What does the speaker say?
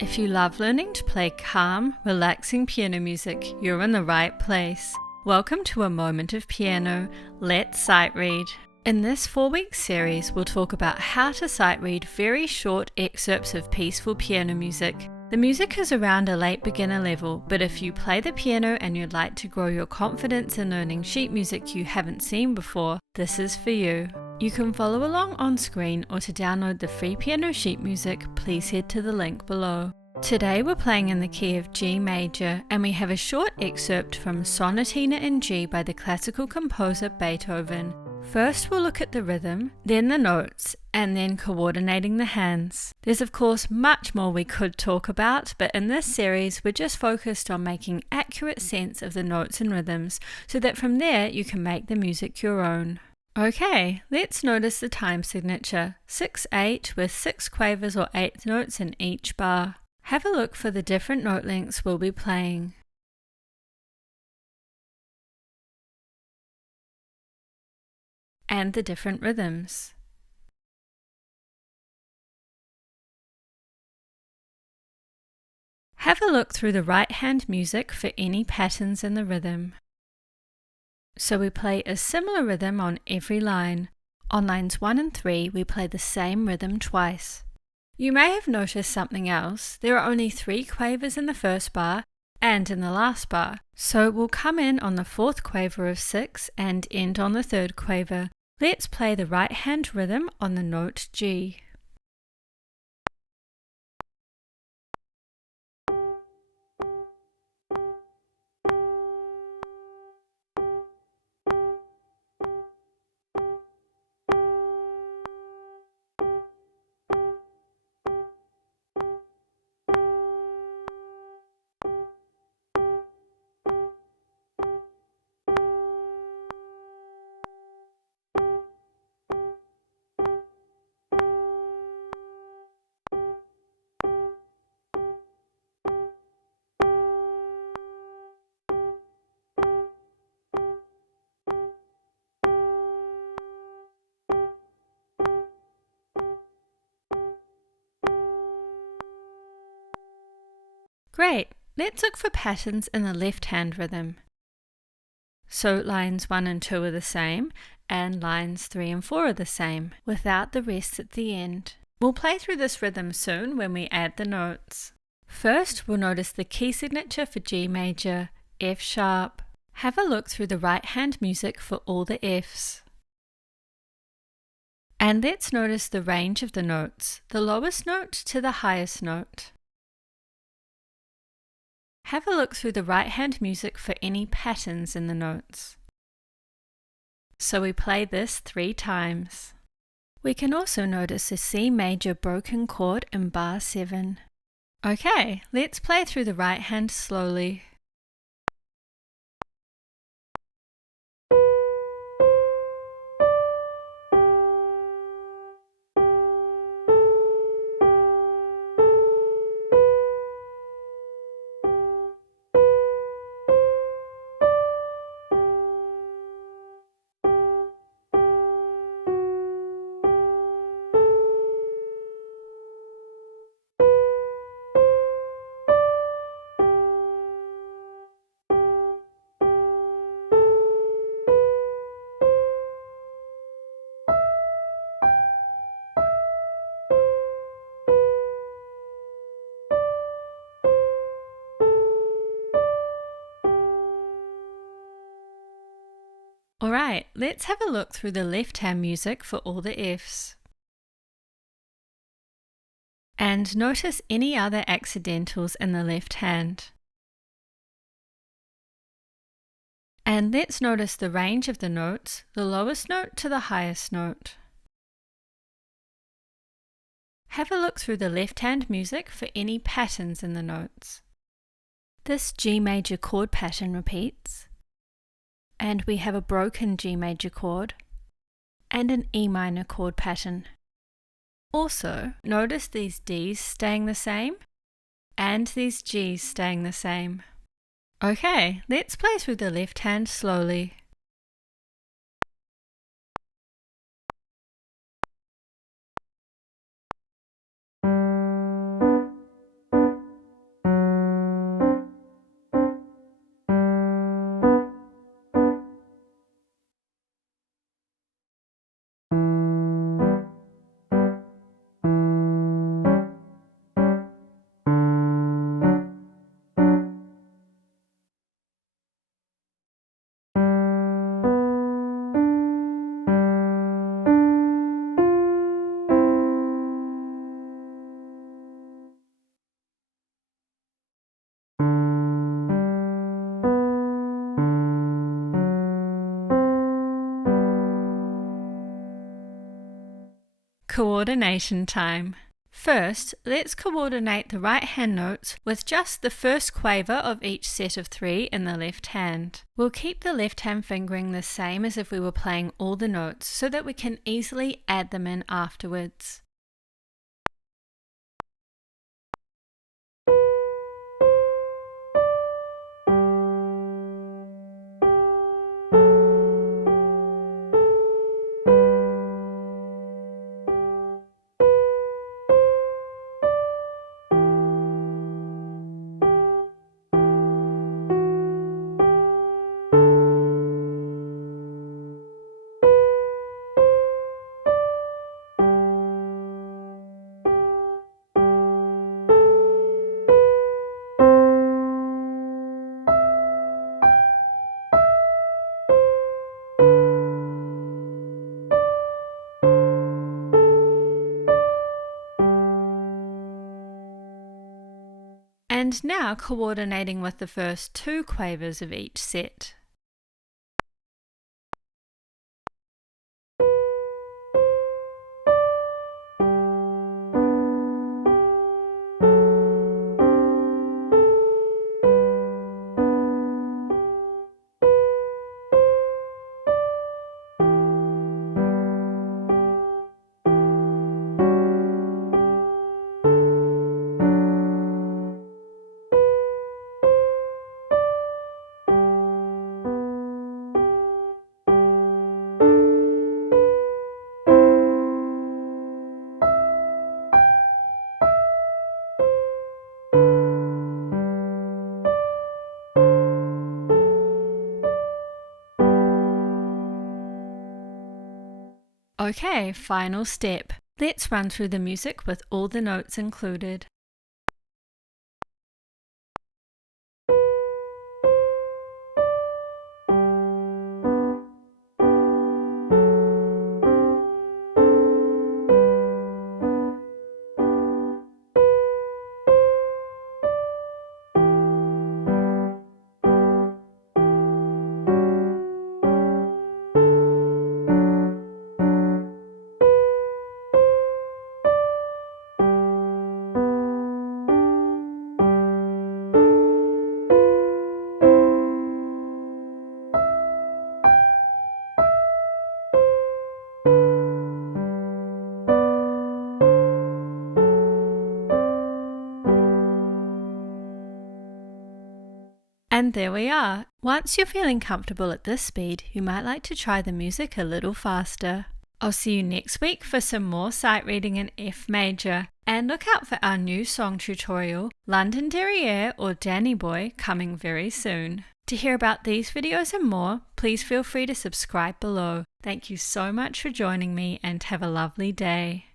If you love learning to play calm, relaxing piano music, you're in the right place. Welcome to A Moment of Piano. Let's sight read. In this 4-week series, we'll talk about how to sight read very short excerpts of peaceful piano music. The music is around a late beginner level, but if you play the piano and you'd like to grow your confidence in learning sheet music you haven't seen before, this is for you. You can follow along on screen, or to download the free piano sheet music, please head to the link below. Today we're playing in the key of G major, and we have a short excerpt from Sonatina in G by the classical composer Beethoven. First we'll look at the rhythm, then the notes, and then coordinating the hands. There's of course much more we could talk about, but in this series we're just focused on making accurate sense of the notes and rhythms, so that from there you can make the music your own. Okay, let's notice the time signature, 6/8 with 6 quavers or 8th notes in each bar. Have a look for the different note lengths we'll be playing. And the different rhythms. Have a look through the right hand music for any patterns in the rhythm. So we play a similar rhythm on every line. On lines 1 and 3 we play the same rhythm twice. You may have noticed something else. There are only 3 quavers in the first bar and in the last bar, so we'll come in on the 4th quaver of 6 and end on the 3rd quaver. Let's play the right hand rhythm on the note G. Great! Let's look for patterns in the left hand rhythm. So lines 1 and 2 are the same, and lines 3 and 4 are the same, without the rest at the end. We'll play through this rhythm soon when we add the notes. First, we'll notice the key signature for G major, F sharp. Have a look through the right hand music for all the Fs. And let's notice the range of the notes, the lowest note to the highest note. Have a look through the right hand music for any patterns in the notes. So we play this 3 times. We can also notice a C major broken chord in bar 7. Okay, let's play through the right hand slowly. Alright, let's have a look through the left hand music for all the Fs. And notice any other accidentals in the left hand. And let's notice the range of the notes, the lowest note to the highest note. Have a look through the left hand music for any patterns in the notes. This G major chord pattern repeats. And we have a broken G major chord and an E minor chord pattern. Also, notice these Ds staying the same and these Gs staying the same. Okay, let's play through the left hand slowly. Coordination time. First, let's coordinate the right hand notes with just the first quaver of each set of 3 in the left hand. We'll keep the left hand fingering the same as if we were playing all the notes so that we can easily add them in afterwards. And now coordinating with the first 2 quavers of each set. Okay, final step. Let's run through the music with all the notes included. And there we are. Once you're feeling comfortable at this speed, you might like to try the music a little faster. I'll see you next week for some more sight reading in F major. And look out for our new song tutorial, London Derriere or Danny Boy, coming very soon. To hear about these videos and more, please feel free to subscribe below. Thank you so much for joining me and have a lovely day.